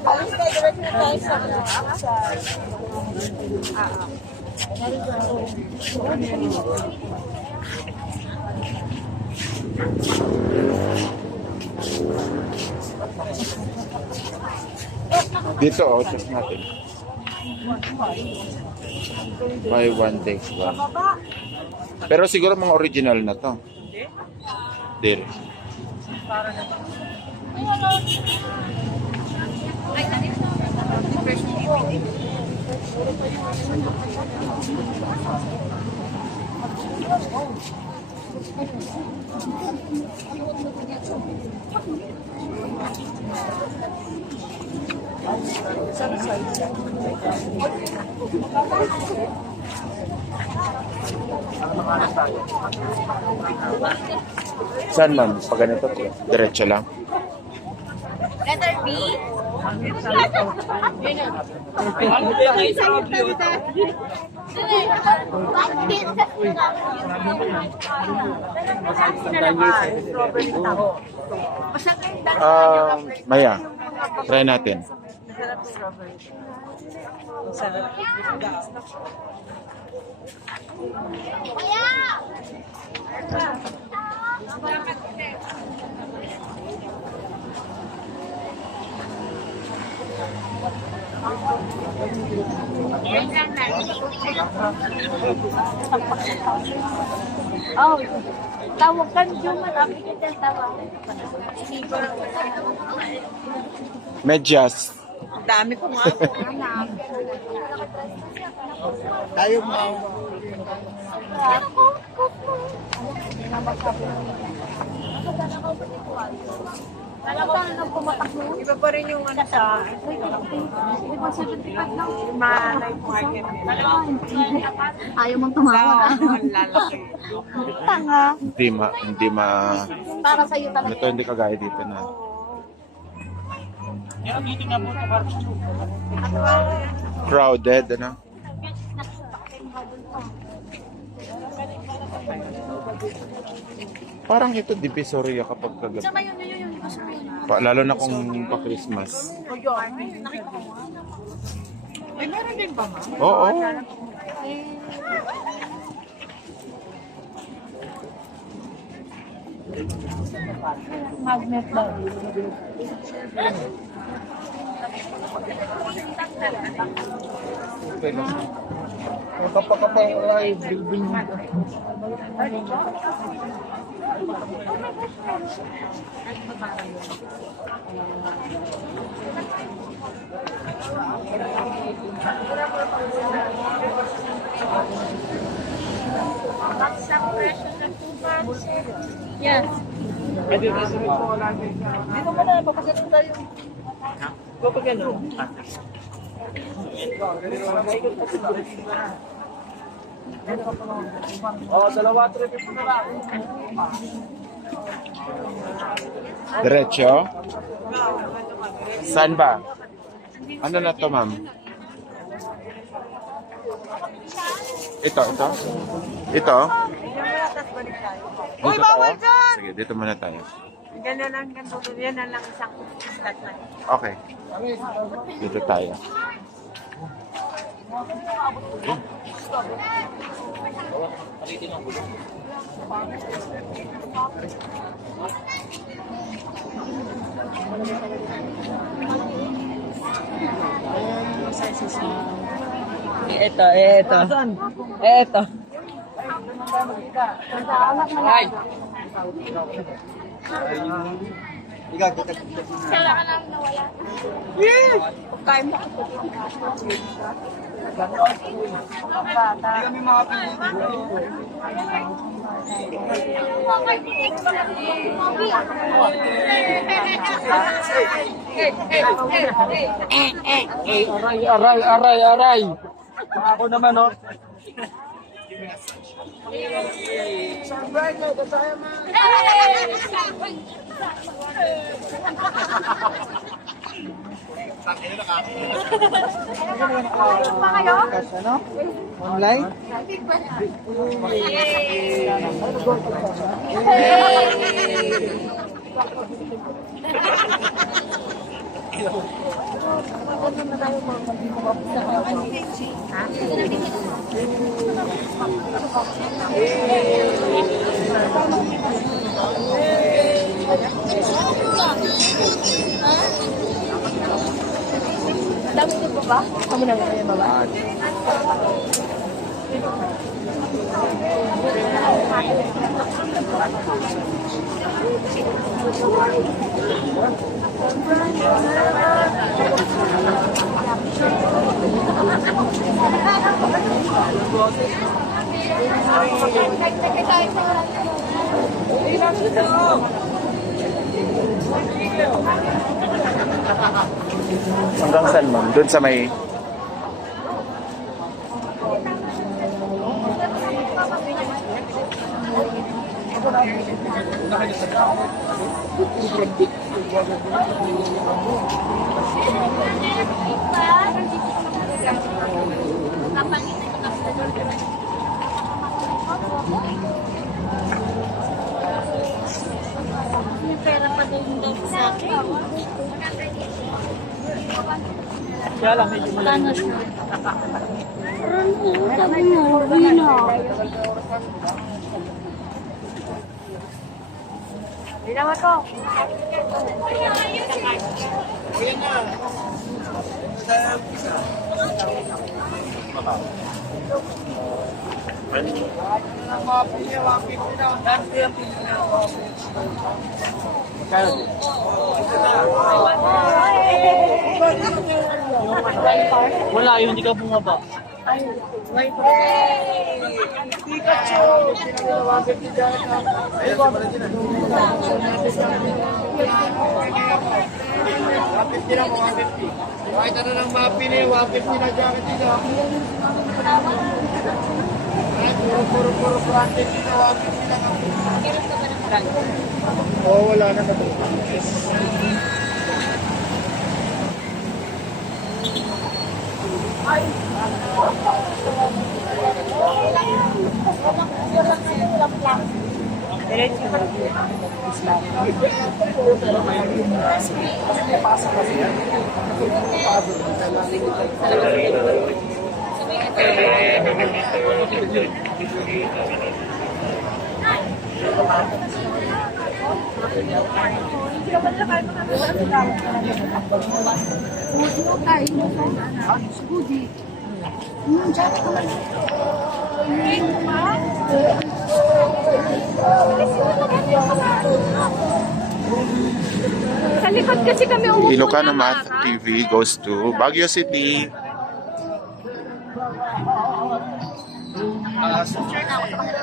Alis tayo direct na tayo sa Dito, test natin. Buy one takes one. Pero siguro mga original na to. Hindi. Saan ma'am? Pag ganito, diretso lang. letter B. Maya, try natin. Oh, tawag kan Juma, tapi kita tawag. Medyas. Dami ko nga. Tayo mo. Iba pa rin yung ano sa ma-life market. Ayaw mong tumawa. Lalaki. Tanga. Hindi ma... Para sa'yo talaga. Ito hindi kagaya dito na. Crowded, ano? Parang ito divisoria kapag kagabi. Lalo na kung pa-Christmas. Ay, meron din ba, ma? Oo. Magnet daw. Kapag ay building. Yes. Dito mo na, papagano tayo. Papagano? Dalawa, 3 po na lang. Diretso? Saan ba? Ano na to, ma'am? Ito? Ito? Uy, Dito bawal tayo? dyan! Sige, dito muna tayo. Ganyan lang, ganito. Yan na lang isang slot na. Okay. Dito tayo. Ito. Ito. Ay. Ikaw, kita. Kailangan ka namin nawala. Kain mo. Hindi kami Aray. Ako naman, oh. Ano? Online? Dami niyo po ba? Kami na ngayon, baba. Hanggang saan, ma'am? Doon sa may... May pera pa din daw sa akin. Kaya lang, medyo Magkano siya? Sabi mo, yun o. Hindi naman to. Wala, yun, hindi ka bumaba. Kahit ano nang mapili, 150 na jacket nila. Puro branded nila, 150 lang. Oo, wala na na. Sa likod kasi kami umupo. Ilocano Math TV goes to Baguio City. Sure na ako sa kanila.